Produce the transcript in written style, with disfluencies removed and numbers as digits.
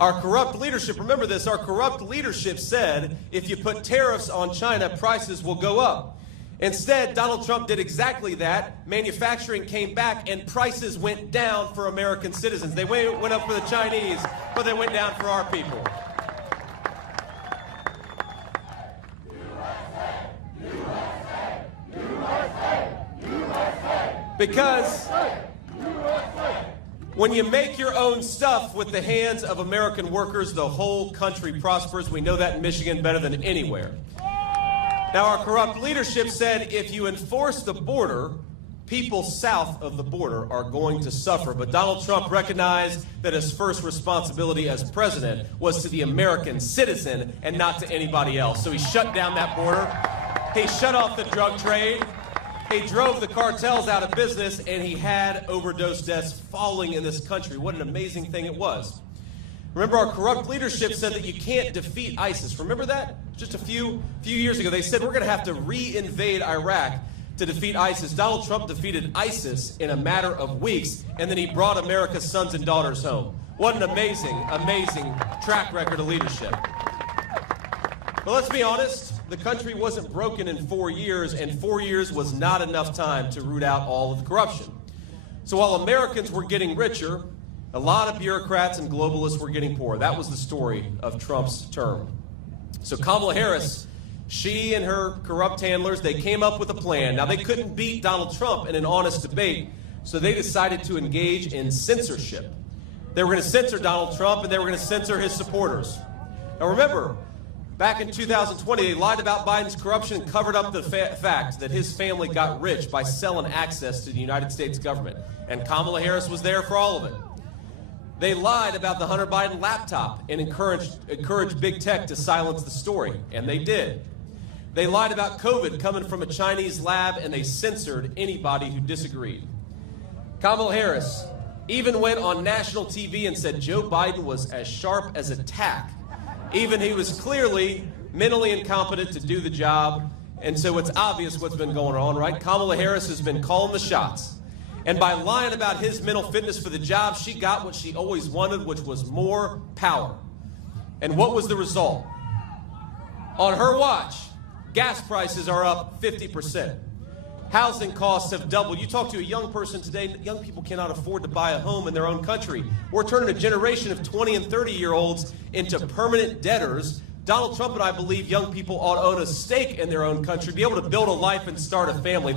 Our corrupt leadership, remember this, our corrupt leadership said if you put tariffs on China, prices will go up. Instead, Donald Trump did exactly that. Manufacturing came back and prices went down for American citizens. They went up for the Chinese, but they went down for our people. Because when you make your own stuff with the hands of American workers, the whole country prospers. We know that in Michigan better than anywhere. Now, our corrupt leadership said if you enforce the border, people south of the border are going to suffer. But Donald Trump recognized that his first responsibility as president was to the American citizen and not to anybody else. So he shut down that border. He shut off the drug trade. He drove the cartels out of business, and he had overdose deaths falling in this country. What an amazing thing it was. Remember, our corrupt leadership said that you can't defeat ISIS. Remember that? Just a few years ago, they said we're going to have to re-invade Iraq to defeat ISIS. Donald Trump defeated ISIS in a matter of weeks, and then he brought America's sons and daughters home. What an amazing, amazing track record of leadership. But let's be honest, the country wasn't broken in 4 years, and 4 years was not enough time to root out all of the corruption. So while Americans were getting richer, a lot of bureaucrats and globalists were getting poorer. That was the story of Trump's term. So Kamala Harris, she and her corrupt handlers, they came up with a plan. Now, they couldn't beat Donald Trump in an honest debate, so they decided to engage in censorship. They were going to censor Donald Trump, and they were going to censor his supporters. Now, remember, back in 2020, they lied about Biden's corruption and covered up the fact that his family got rich by selling access to the United States government. And Kamala Harris was there for all of it. They lied about the Hunter Biden laptop and encouraged big tech to silence the story, and they did. They lied about COVID coming from a Chinese lab, and they censored anybody who disagreed. Kamala Harris even went on national TV and said Joe Biden was as sharp as a tack. Even he was clearly mentally incompetent to do the job, and so it's obvious what's been going on, right? Kamala Harris has been calling the shots. And by lying about his mental fitness for the job, she got what she always wanted, which was more power. And what was the result? On her watch, gas prices are up 50%. Housing costs have doubled. You talk to a young person today, young people cannot afford to buy a home in their own country. We're turning a generation of 20 and 30-year-olds into permanent debtors. Donald Trump and I believe young people ought to own a stake in their own country, be able to build a life and start a family.